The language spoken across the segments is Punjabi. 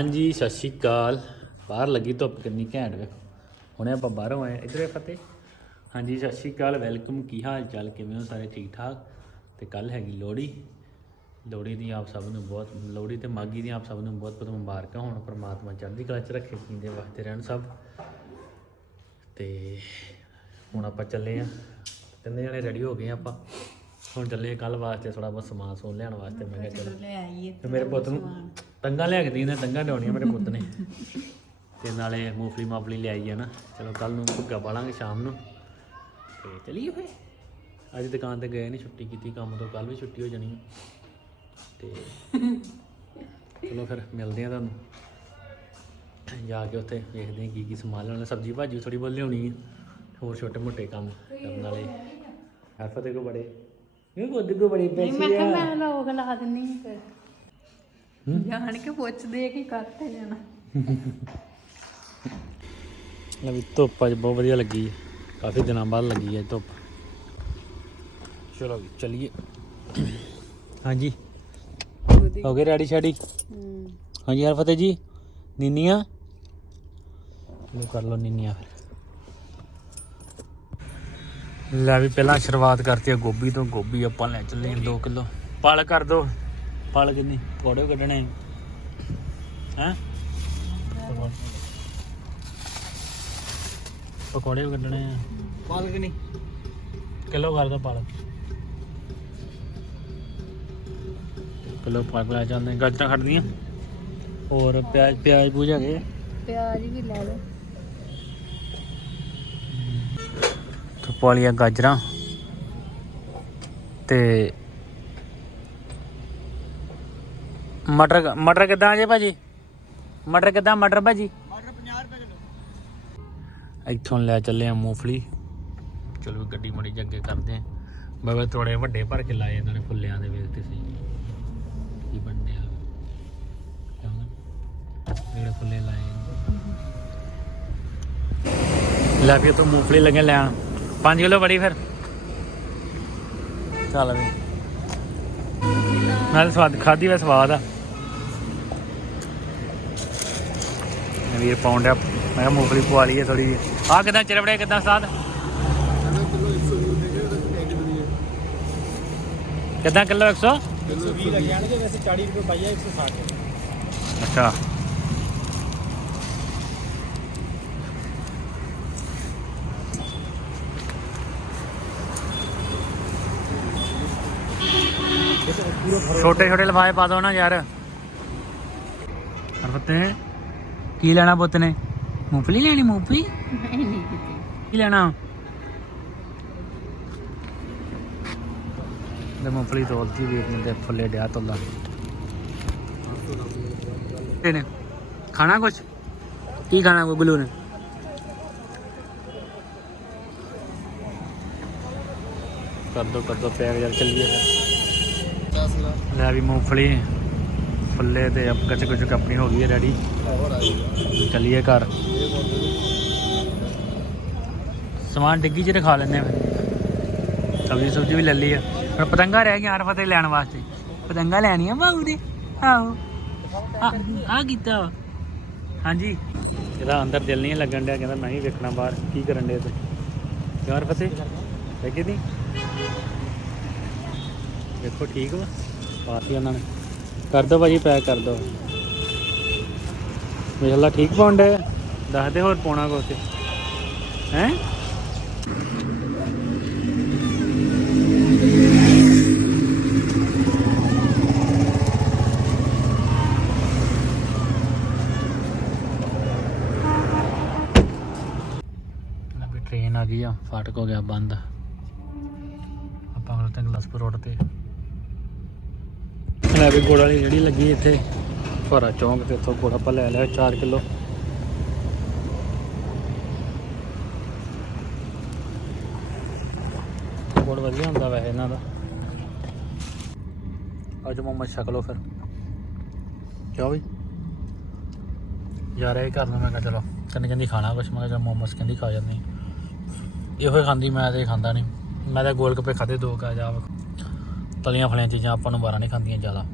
ਹਾਂਜੀ ਸਤਿ ਸ਼੍ਰੀ ਅਕਾਲ। ਬਾਹਰ ਲੱਗੀ ਧੁੱਪ ਕਿੰਨੀ ਘੈਂਟ ਵੇਖੋ। ਹੁਣੇ ਆਪਾਂ ਬਾਹਰੋਂ ਆਏ ਇਧਰ ਫਤਿਹ। ਹਾਂਜੀ ਸਤਿ ਸ਼੍ਰੀ ਅਕਾਲ ਵੈਲਕਮ। ਕੀ ਹਾਲ ਚਾਲ? ਕਿਵੇਂ ਹੋ ਸਾਰੇ? ਠੀਕ ਠਾਕ? ਤੇ ਕੱਲ ਹੈਗੀ ਲੋਹੜੀ। ਲੋਹੜੀ ਦੀ ਆਪ ਸਭ ਨੂੰ ਬਹੁਤ ਲੋਹੜੀ ਤੇ ਮਾਗੀ ਦੀ ਆਪ ਸਭ ਨੂੰ ਬਹੁਤ ਬਹੁਤ ਮੁਬਾਰਕਾਂ ਹੋਣ। ਪ੍ਰਮਾਤਮਾ ਚੜ੍ਹਦੀ ਕਲਾ ਚ ਰੱਖੇ ਜੀਂਦੇ ਵਾਸਤੇ ਰਹਿਣ ਸਭ। ਤੇ ਹੁਣ ਆਪਾਂ ਚੱਲੇ ਆ ਤਿੰਨੇ ਜਣੇ ਰੈਡੀ ਹੋ ਗਏ ਆਪਾਂ। ਹੁਣ ਚੱਲੇ ਕੱਲ ਵਾਸਤੇ ਥੋੜਾ ਬਹੁਤ ਸਮਾਨ ਸਮੂਨ ਲਿਆਉਣ ਵਾਸਤੇ। ਮੈਂ ਕਿਹਾ ਚਲੋ ਲੈ ਆਈਏ। ਤੇ ਮੇਰੇ ਪੁੱਤ ਨੂੰ ਤੰਗਾ ਲਿਆ ਕੇ ਨੇ ਤੰਗਾ ਲਿਆਉਣੀਆਂ ਮੇਰੇ ਪੁੱਤ ਨੇ। ਤੇ ਨਾਲੇ ਮੂੰਗਫਲੀ ਮਾਫਲੀ ਲਿਆਈ ਆ ਨਾ। ਚਲੋ ਕੱਲ ਨੂੰ ਭੁੱਗਾ ਪਾਲਾਂਗੇ ਸ਼ਾਮ ਨੂੰ। ਤੇ ਚਲੀਏ ਫੇ ਅੱਜ ਦੁਕਾਨ ਤੇ ਗਏ ਨਹੀਂ ਛੁੱਟੀ ਕੀਤੀ ਕੰਮ ਤੋਂ ਕੱਲ ਵੀ ਛੁੱਟੀ ਹੋ ਜਾਣੀ ਆ। ਤੇ ਚਲੋ ਫਿਰ ਮਿਲਦੇ ਆ ਤੁਹਾਨੂੰ। ਜਾ ਕੇ ਉੱਥੇ ਵੇਖਦੇ ਆ ਕੀ ਕੀ ਸਮਾਨ ਲੈਣਾ ਸਬਜ਼ੀ ਭਾਜੀ ਥੋੜੀ ਬਹੁਤ ਲਿਆਉਣੀ ਆ। ਹੋਰ ਛੋਟੇ ਮੋਟੇ ਕੰਮ। ਕਰਨ ਵਾਲੇ ਹਰਫਤ ਕੋ ਬੜੇ। ਇਹ ਕੋ ਬੜੇ ਨਹੀਂ ਮੈਂ ਪੈਸੇ ਆ। ਮੈਂ ਲੋਕ ਲਾ ਦਿੰਨੀ ਫਿਰ। ਜਾਣ ਕੇ ਪੁੱਛਦੇ ਆ ਕਿ ਕਰਤੇ ਜਾਣਾ। ਲੈ ਵੀ ਧੁੱਪ ਅੱਜ ਬਹੁਤ ਵਧੀਆ ਲੱਗੀ ਹੈ। ਕਾਫੀ ਦਿਨਾਂ ਬਾਅਦ ਲੱਗੀ ਹੈ ਧੁੱਪ। ਚਲੋ ਵੀ ਚਲੀਏ। ਹਾਂਜੀ। ਹੋ ਗਏ ਰੈਡੀ ਸ਼ੈਡੀ? ਹਾਂਜੀ ਯਾਰ ਫਤਿਹ ਜੀ। ਨੀਨੀਆਂ? ਲੋ ਕਰ ਲੋ ਨੀਨੀਆਂ ਫਿਰ। ਲੈ ਵੀ ਪਹਿਲਾਂ ਸ਼ੁਰੂਆਤ ਕਰਤੀ ਹੈ ਗੋਭੀ ਤੋਂ। ਗੋਭੀ ਆਪਾਂ ਲੈ ਚੱਲੇ 2 ਕਿਲੋ। ਪਲ ਕਰ ਦੋ। ਪਲ ਕਿੰਨੀ? ਪਕੌੜੇ ਕੱਢਣੇ। ਹੈ? ਪਕੌੜੇ ਵੀ ਕੱਢਣੇ ਆ। ਪਾਲਕ ਨਹੀਂ ਕਿਲੋ ਕਰ ਦੋ ਪਾਲਕ ਕਿਲੋ ਪਾਲਕ ਲੈ ਜਾਂਦੇ। ਗਾਜਰਾਂ ਖੜਦੀਆਂ। ਹੋਰ ਪਿਆਜ਼ ਪਿਆਜ਼ ਪੂਜ ਹੈਗੇ। ਪਿਆਜ਼ ਵੀ ਲੈ ਲਓ। ਧੁੱਪ ਵਾਲੀਆਂ ਗਾਜਰਾਂ। ਤੇ ਮਟਰ ਮਟਰ ਕਿੱਦਾਂ ਜੇ ਭਾਜੀ? ਮਟਰ ਕਿੱਦਾਂ ਮਟਰ ਭਾਜੀ? ਮਟਰ 50 ਰੁਪਏ ਕਿਲੋ। ਇੱਥੋਂ ਲੈ ਚੱਲੇ ਆ ਮੂੰਗਫਲੀ। ਚਲੋ ਗੱਡੀ ਮੜੀ ਜੱਗੇ ਕਰਦੇ ਆ ਬਾਬਾ ਥੋੜੇ ਵੱਡੇ ਭਰ ਕੇ ਲਾਏ ਇਹਨਾਂ ਨੇ ਫੁੱਲਿਆਂ ਦੇ ਵੇਖ ਤੁਸੀਂ ਕੀ ਬੰਦਿਆ ਜਿਹੜੇ ਫੁੱਲੇ ਲਾਏ ਲੈ ਫਿਰ ਤੂੰ ਮੂੰਗਫਲੀ ਲੱਗੇ ਲੈਣ। 5 ਕਿਲੋ ਬੜੀ ਫਿਰ। ਚੱਲ ਵੀ। ਨਾਲ ਸਵਾਦ ਖਾਦੀ ਵੇ ਸਵਾਦ ਆ। ਵੀਰ ਪਾਉਂਡ ਆ ਮੈਂ ਕਿਹਾ ਮੂੰਗਫਲੀ ਪਵਾ ਲਈਏ ਥੋੜੀ ਜਿਹੀ। ਆ ਕਿਦਾਂ ਚਿਰਵੜੇ ਕਿਦਾਂ ਸਾਦ ਕਿਦਾਂ ਕਿਲੋ 100 120 ਲੱਗ ਜਾਣਗੇ ਵੈਸੇ 40 ਰੁਪਏ ਪਾਈਆ 160 ਅੱਛਾ। ਛੋਟੇ ਛੋਟੇ ਲਫਾਫੇ ਪਾ ਦੋ ਨਾ ਯਾਰ। ਹਰਫਤੇ ਕੀ ਲੈਣਾ ਪੁੱਤ ਨੇ? ਮੂੰਗਫਲੀ ਲੈਣੀ ਮੂੰਗਫਲੀ? ਨਹੀਂ ਨਹੀਂ ਕਿਤੇ। ਕੀ ਲੈਣਾ? ਲੈ ਮੂੰਗਫਲੀ ਤੋਲਦੀ ਵੇਖ ਨੇ ਤੇ ਫੁੱਲੇ ਡਿਆ ਤੋਲਾ। ਨੇ ਖਾਣਾ ਕੁਛ? ਕੀ ਖਾਣਾ ਗੁੱਗਲੂ ਨੇ? ਕਰ ਦੋ ਕਰ ਦੋ ਪੈਕ ਯਾਰ ਚੱਲੀਏ। ਲੈ ਵੀ ਮੂੰਗਫਲੀ ਫੁੱਲੇ ਤੇ ਅਬ ਕਚ ਕੁਚ ਆਪਣੀ ਹੋ ਗਈ ਹੈ ਰੈਡੀ ਚੱਲੀਏ ਘਰ। ਸਮਾਨ ਡਿੱਗੀ 'ਚ ਰਖਾ ਲੈਂਦੇ ਆ ਫਿਰ। ਸਬਜ਼ੀ ਸੁਬਜ਼ੀ ਵੀ ਲੈ ਲਈ ਆ ਹੁਣ ਪਤੰਗਾ ਰਹਿ ਗਿਆ ਫਤਿਹ ਲੈਣ ਵਾਸਤੇ। ਪਤੰਗਾ ਲੈਣੀਆਂ ਬਾਬੂ ਦੇ ਆਹੋ। ਆ ਕੀਤਾ ਹਾਂਜੀ। ਇਹਦਾ ਅੰਦਰ ਦਿਲ ਨਹੀਂ ਲੱਗਣ ਡਿਆ, ਕਹਿੰਦਾ ਮੈਂ ਹੀ ਵੇਖਣਾ ਬਾਹਰ, ਕੀ ਕਰਨ ਡੇ ਤੇ ਯਾਰ ਫਤਿਹ ਦੇਖੀ ਨਹੀਂ? ਦੇਖੋ ਠੀਕ ਵਾ। ਪਾਤੀ ਉਹਨਾਂ ਨੇ। ਕਰ ਦੋ ਭਾਜੀ, ਪੈਕ ਕਰ ਦੋ। ਵੇਖ ਲਾ ਠੀਕ ਪਾਉਂਦੇ ਦੱਸ ਦੇ ਹੋਰ ਪਾਉਣਾ ਕੁਛ ਤੇ। ਹੈ? ਟ੍ਰੇਨ ਆ ਗਈ ਆ ਫਾਟਕ ਹੋ ਗਿਆ ਬੰਦ। ਆਪਾਂ ਹੁਣ ਤੇ ਗਲਸਪੁਰ ਰੋਡ ਤੇ। ਲੈ ਵੀ ਗੋੜਾ ਵਾਲੀ ਜਿਹੜੀ ਲੱਗੀ ਇੱਥੇ। ਫਰਾ ਚੌਂਕ ਤੇ ਇੱਥੋਂ ਗੁੜ ਆਪਾਂ ਲੈ ਲਿਆ 4 ਕਿਲੋ। ਗੁੜ ਵਧੀਆ ਹੁੰਦਾ ਵੈਸੇ ਇਹਨਾਂ ਦਾ। ਅੱਜ ਮਮਾ ਛਕ ਲਓ ਫਿਰ। ਕਿਉਂ ਵੀ ਯਾਰ ਇਹ ਕਰਨਾ ਮੈਂ ਕਿਹਾ ਚਲੋ, ਕਹਿੰਦੀ ਕਹਿੰਦੀ ਖਾਣਾ ਕੁਛ, ਮੈਂ ਕਿਹਾ ਮੋਮਸ ਕਹਿੰਦੀ ਖਾ ਜਾਂਦੀ ਇਹੋ ਹੀ ਖਾਂਦੀ, ਮੈਂ ਤੇ ਖਾਂਦਾ ਨਹੀਂ ਮੈਂ ਤਾਂ ਗੋਲ ਗੱਪੇ ਖਾਦੇ ਦੋ ਕਾ ਜਾ। ਤਲੀਆਂ ਫਲੀਆਂ ਚੀਜ਼ਾਂ ਆਪਾਂ ਨੂੰ ਬਾਰਾਂ ਨਹੀਂ ਖਾਂਦੀਆਂ ਜ਼ਿਆਦਾ।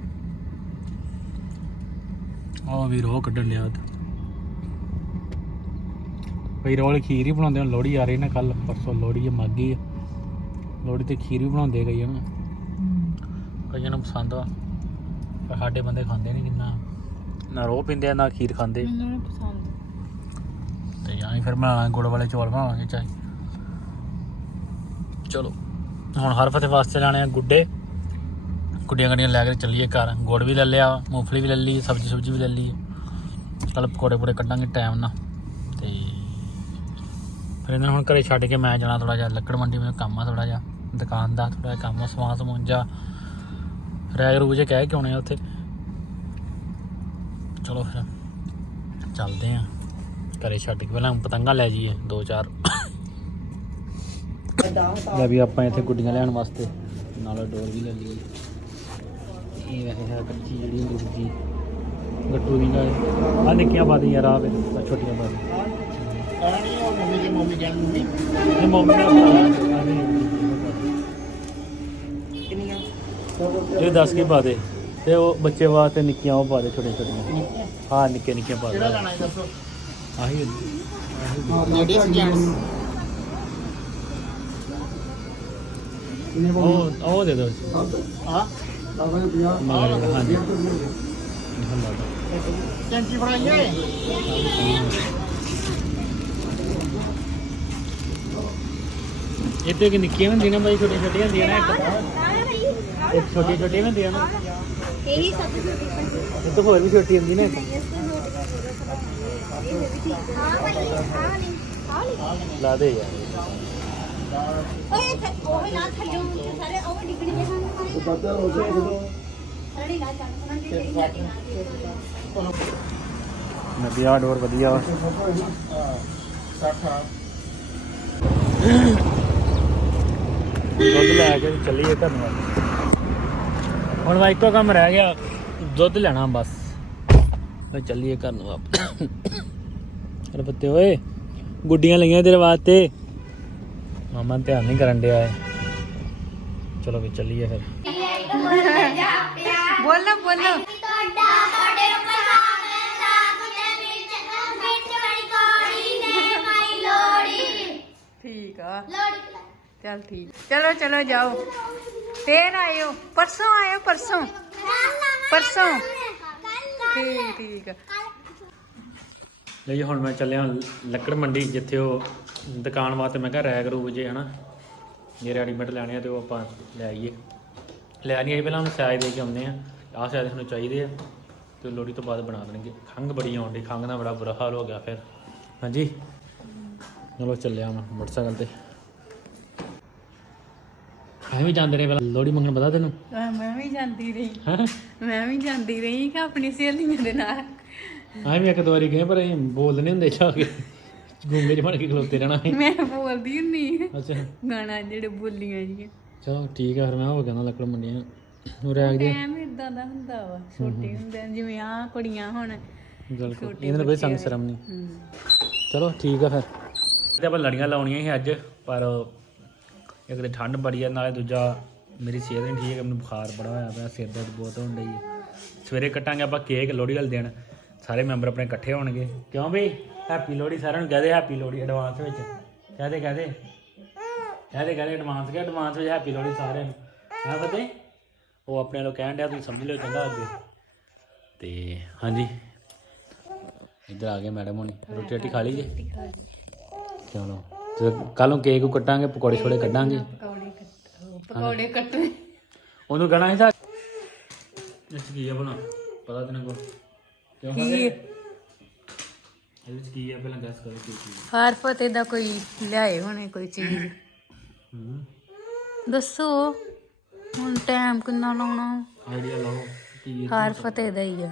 ਆ ਵੀਰ ਉਹ ਕੱਢਣ ਡਿਆ ਵੀਰ ਵਾਲੇ ਖੀਰ ਹੀ ਬਣਾਉਂਦੇ ਹਨ ਲੋਹੜੀ ਆ ਰਹੀ ਨਾ ਕੱਲ ਪਰਸੋਂ ਲੋਹੜੀ ਹੈ ਮਾਗੀ ਆ। ਲੋਹੜੀ ਤੇ ਖੀਰ ਵੀ ਬਣਾਉਂਦੇ ਕਈ ਹਨ ਕਈਆਂ ਨੂੰ ਪਸੰਦ ਆ। ਪਰ ਸਾਡੇ ਬੰਦੇ ਖਾਂਦੇ ਨਹੀਂ ਕਿੰਨਾ। ਨਾ ਰੋਹ ਪੀਂਦੇ ਆ ਨਾ ਖੀਰ ਖਾਂਦੇ। ਮੈਨੂੰ ਨੀ ਪਸੰਦ। ਤੇ ਜਾਂ ਹੀ ਫਿਰ ਬਣਾਵਾਂਗੇ ਗੁੜ ਵਾਲੇ ਚੌਲ ਬਣਾਵਾਂਗੇ ਚਾਹੇ। ਚਲੋ ਹੁਣ ਹਰ ਫਤੇ ਵਾਸਤੇ ਲੈਣੇ ਆ ਗੁੱਡੇ। ਗੁੱਡੀਆਂ ਗੱਡੀਆਂ ਲੈ ਕੇ ਚੱਲੀਏ ਘਰ। ਗੁੜ ਵੀ ਲੈ ਲਿਆ ਮੂੰਗਫਲੀ ਵੀ ਲੈ ਲਈ ਸਬਜ਼ੀ ਸੁਬਜ਼ੀ ਵੀ ਲੈ ਲਈ। ਕੱਲ ਪਕੌੜੇ ਪਕੌੜੇ ਕੱਢਾਂਗੇ ਟਾਈਮ ਨਾਲ। ਤੇ ਫਿਰ ਇਹਨਾਂ ਨੂੰ ਹੁਣ ਘਰੇ ਛੱਡ ਕੇ ਮੈਂ ਜਾਣਾ ਥੋੜਾ ਜਿਹਾ ਲੱਕੜ ਮੰਡੀ ਮੈਨੂੰ ਕੰਮ ਆ ਥੋੜਾ ਜਿਹਾ ਦੁਕਾਨ ਦਾ ਥੋੜਾ ਜਿਹਾ ਕੰਮ ਆ ਸਮਾਨ ਸਮੂਨ ਜਾ। ਰੈਗ ਰੂਜ ਕਹਿ ਕੇ ਆਉਣੇ ਆ ਉੱਥੇ। ਚਲੋ ਫਿਰ ਚੱਲਦੇ ਆ। ਘਰੇ ਛੱਡ ਕੇ ਪਹਿਲਾਂ ਪਤੰਗਾ ਲੈ ਜਾਈਏ ਦੋ ਚਾਰ। ਲੈ ਵੀ ਆਪਾਂ ਇੱਥੇ ਗੁੱਡੀਆਂ ਲੈਣ ਵਾਸਤੇ ਨਾਲ ਡੋਰ ਵੀ ਲੈ ਲਈ ਇਹ ਵੈਸੇ ਹੈ ਕੱਚੀ ਜਿਹੜੀ ਹੁੰਦੀ ਸੀ। ਗੱਟੂ ਦੀ ਗਾਏ ਆ ਨਿੱਕੀਆਂ ਬਾਦੀ ਯਾਰ ਆ ਵੇ ਛੋਟੀਆਂ ਬਾਦੀ ਕਹਾਣੀ ਉਹ ਮੰਮੀ ਦੀ ਮੰਮੀ ਕਹਿਣ ਮੰਮੀ ਇਹ ਮੰਮੀ ਦਾ ਕਿੰਨੀਆਂ ਇਹ ਦੱਸ ਕੇ ਪਾ ਦੇ। ਤੇ ਉਹ ਬੱਚੇ ਵਾਸਤੇ ਨਿੱਕੀਆਂ ਉਹ ਪਾ ਦੇ ਛੋਟੀਆਂ ਛੋਟੀਆਂ। ਹਾਂ ਨਿੱਕੇ ਨਿੱਕੇ ਪਾ ਦੇ। ਕਿਹੜਾ ਲੈਣਾ ਹੈ ਦੱਸੋ? ਆਹੀ ਲੇਡੀਜ਼ ਜੈਂਟਸ ਉਹ ਉਹ ਦੇ ਦੋ। ਆ ਮਗਰ ਹਾਂਜੀ। ਇੱਥੇ ਕਿ ਨਿੱਕੀਆਂ ਹੁੰਦੀਆਂ ਨੇ ਬਾਈ, ਛੋਟੀਆਂ ਛੋਟੀਆਂ ਹੁੰਦੀਆਂ ਨੇ ਇੱਕ ਇੱਕ ਛੋਟੀ ਛੋਟੀ ਹੁੰਦੀਆਂ ਨੇ। ਇਹੀ ਸਭ ਤੋਂ ਛੋਟੀ ਇਹ ਤਾਂ ਹੋਰ ਵੀ ਛੋਟੀ ਹੁੰਦੀ ਨੇ ਲਾ ਦੇ ਯਾਰ। ਓਏ ਤੇ ਉਹ ਨਾ ਥੱਲੇ ਉੱਤੇ ਸਾਰੇ ਉਹ ਡਿੱਗਣੀ ਦੇ ਹਨ ਸਾਰੇ ਲਾ ਚੱਲ ਉਹਨਾਂ ਦੀ ਤੇਰੀ ਲਾਟੀ ਨਾ ਨਦੀ ਆ ਡੋਰ ਵਧੀਆ। ਵਾ। ਸਾਖਾ ਦੁੱਧ ਲੈ ਕੇ ਚੱਲੀਏ ਘਰ। ਨੂੰ ਹੁਣ ਵਾ ਇੱਕੋ ਕੰਮ ਰਹਿ ਗਿਆ ਦੁੱਧ ਲੈਣਾ ਬਸ। ਫਿਰ ਚੱਲੀਏ ਘਰ ਨੂੰ ਆਪ ਅਰੇ ਬੱਤੇ ਓਏ ਗੁੱਡੀਆਂ ਲਈਆਂ ਤੇਰੇ ਵਾਸਤੇ। ਮਾਮਾ ਧਿਆਨ ਨਹੀਂ ਕਰਨ ਡਿਆ ਏ ਚਲੋ ਵੀ ਚੱਲੀਏ ਫਿਰ। ਬੋਲੋ ਬੋਲੋ। ਠੀਕ ਆ। ਚੱਲ ਠੀਕ। ਚਲੋ ਚਲੋ ਜਾਓ। ਫੇਰ ਆਇਓ। ਪਰਸੋਂ ਆਇਓ ਪਰਸੋਂ। ਪਰਸੋਂ। ਠੀਕ ਠੀਕ। ਲਈ ਹੁਣ ਮੈਂ ਚੱਲਿਆ ਲੱਕੜ ਮੰਡੀ ਜਿੱਥੇ ਉਹ ਦੁਕਾਨ ਵਾਸਤੇ ਮੈਂ ਕਿਹਾ ਰੈਗ ਰੂਬ ਜੇ ਹਨਾ। ਜੇ ਰੈਡੀਮੇਡ ਲੈਣੇ ਆ ਤੇ ਉਹ ਆਪਾਂ ਲੈ ਆਈਏ। ਲੈ ਨਹੀਂ ਆਈ ਪਹਿਲਾਂ ਉਹਨੂੰ ਸਾਈਜ਼ ਦੇ ਕੇ ਆਉਂਦੇ ਆ। ਆਹ ਸਾਈਜ਼ ਸਾਨੂੰ ਚਾਹੀਦੇ ਆ ਤੇ ਲੋੜੀ ਤੋਂ ਬਾਅਦ ਬਣਾ ਦੇਣਗੇ। ਖੰਗ ਬੜੀ ਡਈ ਖੰਗ ਦਾ ਬੜਾ ਬੁਰਾ ਹਾਲ ਹੋ ਗਿਆ ਫਿਰ। ਹਾਂਜੀ। ਚਲੋ ਚੱਲਿਆ ਮੈਂ ਮੋਟਰਸਾਈਕਲ ਤੇ। ਅਸੀਂ ਵੀ ਜਾਂਦੇ ਰਹੇ ਪਹਿਲਾਂ ਲੋੜੀ ਮੰਗਣ ਪਤਾ ਤੈਨੂੰ? ਮੈਂ ਵੀ ਜਾਂਦੀ ਰਹੀ। ਮੈਂ ਵੀ ਜਾਂਦੀ ਰਹੀ ਕਿ ਆਪਣੀ ਸਹੇਲੀਆਂ ਦੇ ਨਾਲ। ਅਸੀਂ ਵੀ ਇੱਕ ਦੋ ਵਾਰੀ ਗਏ ਪਰ ਅਸੀਂ ਬੋਲਦੇ ਨਹੀਂ ਹੁੰਦੇ ਜਾ ਕੇ। ਗੂੰਗੇ ਜਿਹੇ ਬਣ ਕੇ ਖਲੋਤੇ ਰਹਿਣਾ ਅਸੀਂ ਮੈਂ ਬੋਲਦੀ ਹੁੰਦੀ ਅੱਛਾ। ਗਾਣਾ ਜਿਹੜੇ ਬੋਲੀਆਂ ਜੀਆਂ। ਚਲੋ ਠੀਕ ਆ ਫਿਰ ਮੈਂ ਹੋ ਗਿਆ ਨਾ ਲੱਕੜ ਮੰਡੀਆਂ ਉਹ ਰਹਿ ਗਿਆ। ਟਾਈਮ ਇਦਾਂ ਦਾ ਹੁੰਦਾ ਵਾ ਛੋਟੇ ਹੁੰਦੇ ਜਿਵੇਂ ਆ ਕੁੜੀਆਂ ਹੁਣ ਬਿਲਕੁਲ। ਇਹਨਾਂ ਨੂੰ ਕੋਈ ਸੰਗ ਸ਼ਰਮ ਨਹੀਂ। ਚਲੋ ਠੀਕ ਆ ਫਿਰ। ਤੇ ਆਪਾਂ ਲੜੀਆਂ ਲਾਉਣੀਆਂ ਸੀ ਅੱਜ ਪਰ ਇੱਕ ਤੇ ਠੰਡ ਬੜੀ ਆ ਨਾਲੇ ਦੂਜਾ ਮੇਰੀ ਸਿਹਤ ਨਹੀਂ ਠੀਕ ਹੈ ਮੈਨੂੰ ਬੁਖਾਰ ਬੜਾ ਹੋਇਆ ਪਿਆ ਸਿਰ ਦਰਦ ਬਹੁਤ ਹੋਣ ਡਈ ਹੈ ਸਵੇਰੇ ਕੱਟਾਂਗੇ ਆਪਾਂ ਕੇਕ ਲੋਹੜੀ ਵਾਲੇ ਦਿਨ ਸਾਰੇ ਮੈਂਬਰ ਆਪਣੇ ਇਕੱਠੇ ਹੋਣਗੇ। ਕਿਉਂ ਬਈ? ਹੈਪੀ ਲੋਹੜੀ ਸਾਰਿਆਂ ਨੂੰ ਕਹਦੇ ਹੈਪੀ ਲੋਹੜੀ ਐਡਵਾਂਸ ਵਿੱਚ। ਕਹਦੇ ਕਹਦੇ ਕਹਦੇ ਕਹਦੇ ਐਡਵਾਂਸ ਕਿ ਐਡਵਾਂਸ ਵਿੱਚ ਹੈਪੀ ਲੋਹੜੀ ਸਾਰਿਆਂ ਨੂੰ। ਹੈ ਫਤਿਹ? ਉਹ ਆਪਣੇ ਵੱਲੋਂ ਕਹਿਣ ਡਿਆ ਤੁਸੀਂ ਸਮਝ ਲਿਓ ਚੰਗਾ ਅੱਗੇ। ਤੇ ਹਾਂਜੀ। ਇੱਧਰ ਆ ਗਏ ਮੈਡਮ ਹੋਣੀ। ਰੋਟੀ ਰਾਟੀ ਖਾ ਲਈ ਜੀ? ਚਲੋ। ਤੇ ਕੱਲ ਨੂੰ ਕੇਕ ਕੱਟਾਂਗੇ ਪਕੌੜੇ ਛੋੜੇ ਕੱਢਾਂਗੇ? ਪਕੌੜੇ ਕੱਟ ਪਕੌੜੇ ਉਹਨੂੰ ਕਹਣਾ ਸੀ ਸਾ ਇਸ ਕੀ ਆ ਬਣਾ ਪਤਾ ਤੈਨੂੰ ਕੋ ਕਿਉਂ? ਕੀ ਇਹਦੇ ਵਿੱਚ ਕੀ ਆ? ਪਹਿਲਾਂ ਗੈਸ ਕਰੋ ਕੀ ਕੀ ਹਰ ਫਤੇ ਦਾ ਕੋਈ ਲਿਆਏ ਹੋਣੇ ਕੋਈ ਚੀਜ਼। ਹੂੰ। ਦੱਸੋ ਹੁਣ ਟਾਈਮ ਕਿੰਨਾ ਲਾਉਣਾ? ਆਈਡੀਆ ਲਾਓ ਕੀ ਹਰ ਫਤੇ ਦਾ ਹੀ ਆ।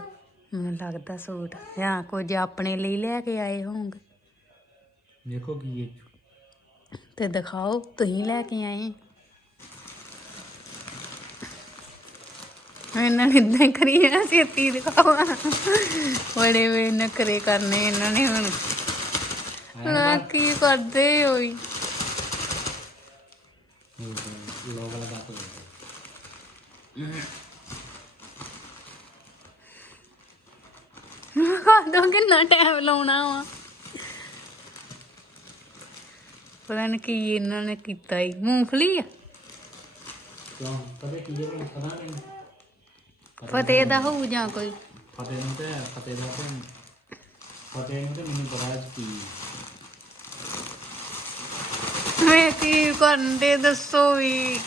ਮੈਨੂੰ ਲੱਗਦਾ ਸੂਟ। ਜਾਂ ਕੁਝ ਆਪਣੇ ਲਈ ਲੈ ਕੇ ਆਏ ਹੋਣਗੇ। ਦੇਖੋ ਕੀ ਤੇ ਦਿਖਾਓ ਤੁਸੀਂ ਲੈ ਕੇ ਆਏ। ਇਹਨਾਂ ਨੇ ਇਦਾਂ ਕਰੀ ਨਾ ਛੇਤੀ ਦਿਖਾਓ। ਬੜੇ ਵੇ ਨਖਰੇ ਕਰਨੇ ਇਹਨਾਂ ਨੇ ਹੁਣ। ਨਾ ਕੀ ਕਰਦੇ ਹੋਈ ਲੋਕ ਲਗਾ ਕੇ ਦੋ ਕਿੰਨਾ ਟਾਈਮ ਲਾਉਣਾ ਵਾ। ਪਤਾ ਨੀ ਕੀ ਇਹਨਾਂ ਨੇ ਕੀਤਾ ਹੀ ਮੂੰਗਫਲੀ ਆ? ਕਿਉਂ? ਕਦੇ ਕੀ ਜੇ ਪਤਾ ਨਹੀਂ ਫਤਿਹ ਦਾ ਹੋਊ ਜਾਂ ਕੋਈ? ਫਤਿਹ ਨੂੰ ਤੇ ਫਤਿਹ ਦਾ ਤੇ ਫਤਿਹ ਨੂੰ ਤੇ ਮੈਨੂੰ ਪਤਾ ਹੈ। ਕੀ ਮੈਂ ਕੀ ਕਰਨ ਦੇ ਦੱਸੋ ਵੀ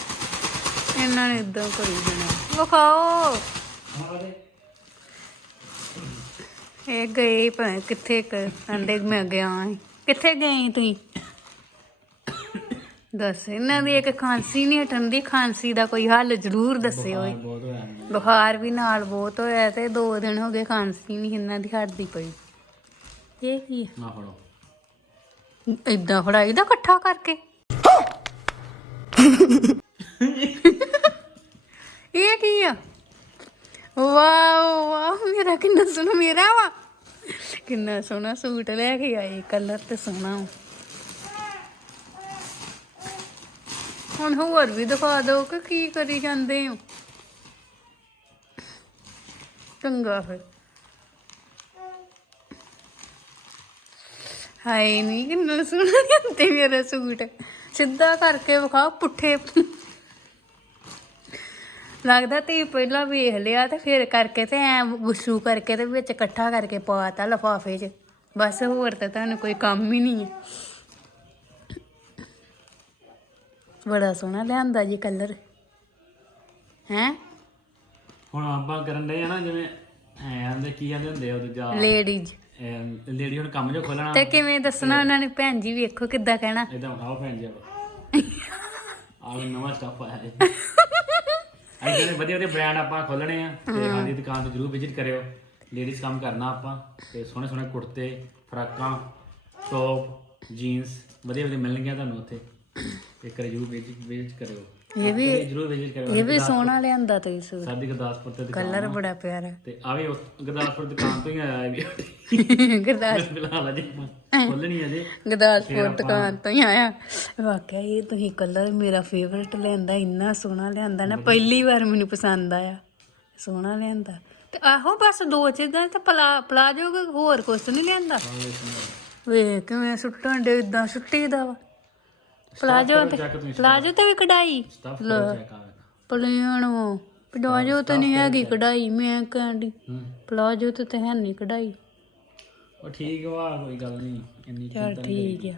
ਇਹਨਾਂ ਨੇ ਇਦਾਂ ਕਰੀ ਜਾਣਾ। ਵਿਖਾਓ। ਇਹ ਗਏ ਪਤਾ ਕਿੱਥੇ ਕੰਡੇ ਮੈਂ ਗਿਆ। ਕਿੱਥੇ ਗਏ ਤੁਸੀਂ? ਦੱਸ ਇਹਨਾਂ ਦੀ ਇੱਕ ਖਾਂਸੀ ਨਹੀਂ ਹਟਣ ਦੀ ਖਾਂਸੀ ਦਾ ਕੋਈ ਹੱਲ ਜ਼ਰੂਰ ਦੱਸਿਓ ਏ ਬਹੁਤ ਹੋਇਆ ਮੈਨੂੰ। ਬੁਖਾਰ ਵੀ ਨਾਲ ਬਹੁਤ ਹੋਇਆ ਤੇ ਦੋ ਦਿਨ ਹੋ ਗਏ ਖਾਂਸੀ ਨਹੀਂ ਇਹਨਾਂ ਦੀ ਹਟਦੀ ਪਈ। ਇਹ ਕੀ ਹੈ ਨਾ ਫੜੋ। ਇਦਾਂ ਫੜਾਈ ਦਾ ਇਕੱਠਾ ਕਰਕੇ। ਇਹ ਕੀ ਆ? ਵਾਓ ਵਾਓ ਮੇਰਾ ਕਿੰਨਾ ਸੋਹਣਾ ਮੇਰਾ ਵਾ। ਕਿੰਨਾ ਸੋਹਣਾ ਸੂਟ ਲੈ ਕੇ ਆਏ ਕਲਰ ਤੇ ਸੋਹਣਾ ਵਾ। ਹੁਣ ਹੋਰ ਵੀ ਦਿਖਾ ਦਿਓ ਕਿ ਕੀ ਕਰੀ ਜਾਂਦੇ ਹੋ। ਚੰਗਾ ਫਿਰ। ਹਾਏ ਨਹੀਂ ਕਿੰਨਾ ਸੋਹਣਾ ਤੇ ਮੇਰਾ ਸੂਟ। ਸਿੱਧਾ ਕਰਕੇ ਵਿਖਾ ਪੁੱਠੇ। ਲੱਗਦਾ ਤੇ ਪਹਿਲਾਂ ਵੇਖ ਲਿਆ ਤੇ ਫਿਰ ਕਰਕੇ ਤੇ ਐ ਗੁੱਸੂ ਕਰਕੇ ਤੇ ਵਿੱਚ ਇਕੱਠਾ ਕਰਕੇ ਪਾਤਾ ਲਫਾਫੇ 'ਚ। ਬਸ ਹੋਰ ਤਾਂ ਤੁਹਾਨੂੰ ਕੋਈ ਕੰਮ ਹੀ ਨਹੀਂ ਹੈ। ਬੜਾ ਸੋਹਣਾ ਲਿਆਂਦਾ ਜੀ ਕਲਰ। ਹੈ? ਹੁਣ ਆਪਾਂ ਕਰਨ ਦੇ ਆ ਨਾ ਜਿਵੇਂ ਐ ਆਂਦੇ ਕੀ ਆਂਦੇ ਹੁੰਦੇ ਆ ਉਹ ਦੂਜਾ? ਲੇਡੀਜ਼ ਲੇਡੀ ਹੁਣ ਕੰਮ ਜੋ ਖੋਲਣਾ ਤੇ ਕਿਵੇਂ ਦੱਸਣਾ ਉਹਨਾਂ ਨੇ? ਭੈਣ ਜੀ ਵੇਖੋ ਕਿੱਦਾਂ ਕਹਿਣਾ। ਇਦਾਂ ਖਾਓ ਭੈਣ ਜੀ ਆ ਵੀ ਨਵਾਂ ਸਟਾਫ ਆਇਆ ਹੈ ਇਦਾਂ ਦੇ ਵਧੀਆ ਵਧੀਆ ਬ੍ਰਾਂਡ ਆਪਾਂ ਖੋਲਣੇ ਆ। ਤੇ ਸਾਡੀ ਦੁਕਾਨ ਤੇ ਜਰੂਰ ਵਿਜ਼ਿਟ ਕਰਿਓ। ਲੇਡੀਜ਼ ਕੰਮ ਕਰਨਾ ਆਪਾਂ। ਤੇ ਸੋਹਣੇ ਸੋਹਣੇ ਕੁੜਤੇ ਫਰਾਕਾਂ ਟੌਪ ਜੀਨਸ ਵਧੀਆ ਵਧੀਆ ਮਿਲਣਗੀਆਂ ਤੁਹਾਨੂੰ ਉੱਥੇ। ਇੱਕ ਵਾਰੀ ਜਰੂਰ ਵਿਜ਼ਿਟ ਕਰਿਓ। ਇਹ ਵੀ ਜਰੂਰ ਵਿਜ਼ਿਟ ਕਰਿਓ। ਇਹ ਵੀ ਸੋਹਣਾ ਲਿਆਂਦਾ ਤੁਸੀਂ ਸੂਟ ਸਾਡੀ ਗੁਰਦਾਸਪੁਰ ਤੇ ਦੁਕਾਨ ਕਲਰ ਬੜਾ ਪਿਆਰਾ। ਤੇ ਆ ਵੀ ਉਸ ਗੁਰਦਾਸਪੁਰ ਦੁਕਾਨ ਤੋਂ ਹੀ ਆਇਆ ਇਹ ਵੀ। ਗੁਰਦਾਸ ਫਿਲਹਾਲ ਅਜੇ ਖੋਲਣੀ ਅਜੇ। ਗੁਰਦਾਸਪੁਰ ਦੁਕਾਨ ਤੋਂ ਹੀ ਆਇਆ। ਵਾਕਿਆ ਇਹ ਤੁਸੀਂ ਕਲਰ ਮੇਰਾ ਫੇਵਰਟ ਲੈਂਦਾ ਇੰਨਾ ਸੋਹਣਾ ਲਿਆਂਦਾ ਨਾ ਪਹਿਲੀ ਵਾਰ ਮੈਨੂੰ ਪਸੰਦ ਆਇਆ। ਸੋਹਣਾ ਲਿਆਂਦਾ। ਤੇ ਆਹੋ ਬਸ ਦੋ ਚੀਜ਼ਾਂ ਤੇ ਪਲਾ ਪਲਾਜੋ ਹੋਰ ਕੁਛ ਨਹੀਂ ਲਿਆਂਦਾ। ਵੇ ਕਿਵੇਂ ਸੁੱਟਣ ਦੇ ਇਦਾਂ ਸੁੱਟੀ ਦਾ ਵਾ। ਪਲਾਜੋ ਤੇ ਪਲਾਜੋ ਤੇ ਵੀ ਕਢਾਈ? ਆ ਪਲੇਨ ਵਾ ਪਲਾਜੋ ਤੇ ਨਹੀਂ ਹੈਗੀ ਕਢਾਈ ਮੈਂ ਕਹਿੰਦੀ ਪਲਾਜੋ ਤੇ ਤਾਂ ਹੈ ਨਹੀਂ ਕਢਾਈ। ਉਹ ਠੀਕ ਵਾ ਕੋਈ ਗੱਲ ਨਹੀਂ ਇੰਨੀ ਚਲ ਠੀਕ ਆ।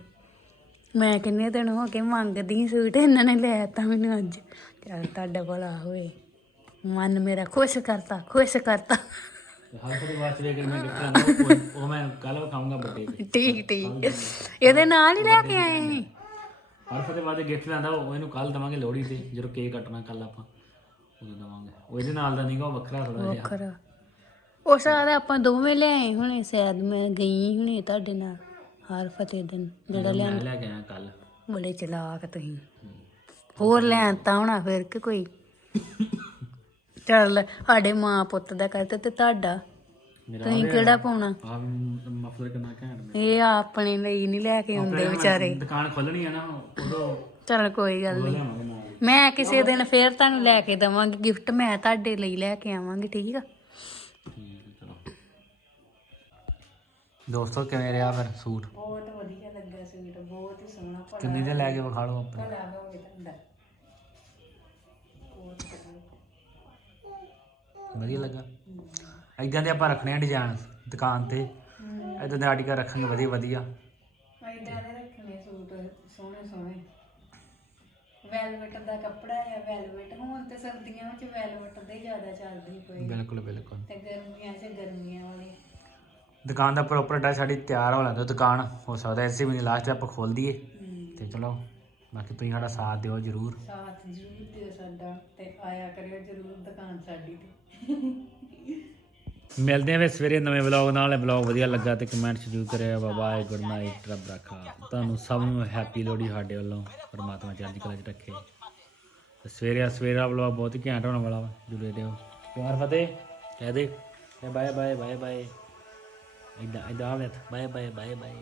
ਮੈਂ ਕਿੰਨੇ ਦਿਨ ਹੋ ਕੇ ਮੰਗਦੀ ਸੂਟ ਇਹਨਾਂ ਨੇ ਲੈ ਤਾ ਮੈਨੂੰ ਅੱਜ। ਚਲ ਤੁਹਾਡਾ ਭਲਾ ਹੋਏ। ਮਨ ਮੇਰਾ ਖੁਸ਼ ਕਰਤਾ ਖੁਸ਼ ਕਰਤਾ। ਹਰ ਕੋਈ ਵਾਸਤੇ ਜੇ ਮੈਂ ਗਿਫਟ ਉਹ- ਉਹ ਮੈਂ ਕੱਲ ਵਿਖਾਉਂਗਾ ਬੱਡੇ ਤੇ। ਠੀਕ ਠੀਕ। ਇਹਦੇ ਨਾਲ ਹੀ ਲੈ ਕੇ ਆਏ ਹਰ ਫਤੇ ਵਾਸਤੇ ਗਿਫਟ ਲਾਉਂਦਾ ਉਹ ਇਹਨੂੰ ਕੱਲ ਦਵਾਂਗੇ ਲੋਹੜੀ ਤੇ ਜਦੋਂ ਕੇਕ ਕੱਟਣਾ ਕੱਲ ਆਪਾਂ ਉਦੋਂ ਦਵਾਂਗੇ। ਉਹ ਇਹਦੇ ਨਾਲ ਦਾ ਨਹੀਂਗਾ ਉਹ ਵੱਖਰਾ ਥੋੜਾ ਜਿਹਾ। ਵੱਖਰਾ। ਉਹ ਸਾਰਾ ਆਪਾਂ ਦੋਵੇਂ ਲਿਆਏ ਹੁਣੇ ਸ਼ਾਇਦ ਮੈਂ ਗਈ ਹੁਣੇ ਤੁਹਾਡੇ ਨਾਲ ਹਰ ਫਤਿਹ ਦਿਨ ਜਿਹੜਾ ਲਿਆ ਮੈਂ ਲੈ ਕੇ ਆਇਆ ਕੱਲ ਬੜੇ ਚਲਾਕ ਤੁਸੀਂ। ਹੋਰ ਲੈਣ ਤਾਂ ਹੋਣਾ ਫਿਰ ਕਿ ਕੋਈ? ਚੱਲ ਸਾਡੇ ਮਾਂ ਪੁੱਤ ਦਾ ਕਰਤੇ ਤੇ ਤੁਹਾਡਾ। ਤੁਸੀਂ ਕਿਹੜਾ ਪਾਉਣਾ? ਆ ਮਫਲਰ ਕਿੰਨਾ ਘੈਂਟ ਇਹ ਆਪਣੇ ਲਈ ਨਹੀਂ ਲੈ ਕੇ ਆਉਂਦੇ ਵਿਚਾਰੇ। ਦੁਕਾਨ ਖੋਲਣੀ ਆ ਨਾ ਉਦੋਂ ਚੱਲ ਕੋਈ ਗੱਲ ਨਹੀਂ। ਮੈਂ ਕਿਸੇ ਦਿਨ ਫੇਰ ਤੁਹਾਨੂੰ ਲੈ ਕੇ ਦਵਾਂਗੀ ਗਿਫਟ ਮੈਂ ਤੁਹਾਡੇ ਲਈ ਲੈ ਕੇ ਆਵਾਂਗੀ ਠੀਕ ਆ? ਠੀਕ ਹੈ, ਚਲੋ। ਦੋਸਤੋ ਕਿਵੇਂ ਰਿਹਾ ਫਿਰ ਸੂਟ? ਬਹੁਤ ਵਧੀਆ ਲੱਗਾ ਸੂਟ ਬਹੁਤ ਹੀ ਸੋਹਣਾ ਕਿੰਨੀ ਦੇ ਲੈ ਕੇ ਵਿਖਾ ਲਓ ਆਪਣੇ। ਭਲਾ ਹੋਵੇ ਤੁਹਾਡਾ ਵਧੀਆ ਲੱਗਾ? ਇਦਾਂ ਦੇ ਆਪਾਂ ਰੱਖਣੇ ਆ ਡਿਜ਼ਾਈਨ ਦੁਕਾਨ ਤੇ। ਇਦਾਂ ਦੇ ਆਰਟੀਕਲ ਰੱਖਾਂਗੇ ਵਧੀਆ ਵਧੀਆ। ਇਦਾਂ ਦੇ ਰੱਖਣੇ ਸੂਟ ਸੋਹਣੇ ਸੋਹਣੇ। ਵੈਲਵਟ ਦਾ ਕੱਪੜਾ ਹੈ ਵੈਲਵਟ ਹੁਣ ਤੇ ਸਰਦੀਆਂ ਵਿੱਚ ਵੈਲਵਟ ਦੇ ਜ਼ਿਆਦਾ ਚੱਲਦੀ ਕੋਈ ਬਿਲਕੁਲ ਬਿਲਕੁਲ। ਤੇ ਗਰਮੀਆਂ 'ਚ ਗਰਮੀਆਂ ਵਾਲੇ। ਦੁਕਾਨ ਦਾ ਪ੍ਰੋਪਰ ਐਡਰੈਸ ਸਾਡੀ ਤਿਆਰ ਹੋ ਲੈਂਦਾ ਦੁਕਾਨ। ਹੋ ਸਕਦਾ ਐਸੀ ਵੀ ਲਾਸਟ ਆਪਾਂ ਖੋਲ ਦਈਏ। ਤੇ ਚਲੋ ਬਾਕੀ ਤੁਸੀਂ ਸਾਡਾ ਸਾਥ ਦਿਓ ਜਰੂਰ। ਸਾਥ ਜ਼ਰੂਰ ਦਿਓ ਸਾਡਾ ਤੇ ਆਇਆ ਕਰਿਓ ਜ਼ਰੂਰ ਦੁਕਾਨ ਸਾਡੀ ਤੇ। ਮਿਲਦੇ ਹਾਂ ਫਿਰ ਸਵੇਰੇ ਨਵੇਂ ਵਲੌਗ ਨਾਲ। ਵਲੌਗ ਵਧੀਆ ਲੱਗਾ ਤੇ ਕਮੈਂਟ ਜ਼ਰੂਰ ਕਰਿਓ ਬਾਏ ਗੁੱਡ ਨਾਈਟ ਰੱਬ ਰੱਖਾ। ਤੁਹਾਨੂੰ ਸਭ ਨੂੰ ਹੈਪੀ ਲੋਹੜੀ ਸਾਡੇ ਵੱਲੋਂ। ਪਰਮਾਤਮਾ ਚੜ੍ਹਦੀ ਕਲਾ 'ਚ ਰੱਖੇ। ਤੇ ਸਵੇਰੇ ਸਵੇਰਾ ਵਲੌਗ ਬਹੁਤ ਹੀ ਘੈਂਟ ਹੋਣ ਵਾਲਾ ਵਾ। ਜੁੜੇ ਰਹੋ। ਪਿਆਰ ਫਤਿਹ। ਕਹਿ ਦੇ। Bye bye bye bye. ਇਦਾਂ ਇਦਾਂ ਆਵੇ ਬਾਏ ਬਾਏ ਬਾਏ ਬਾਏ।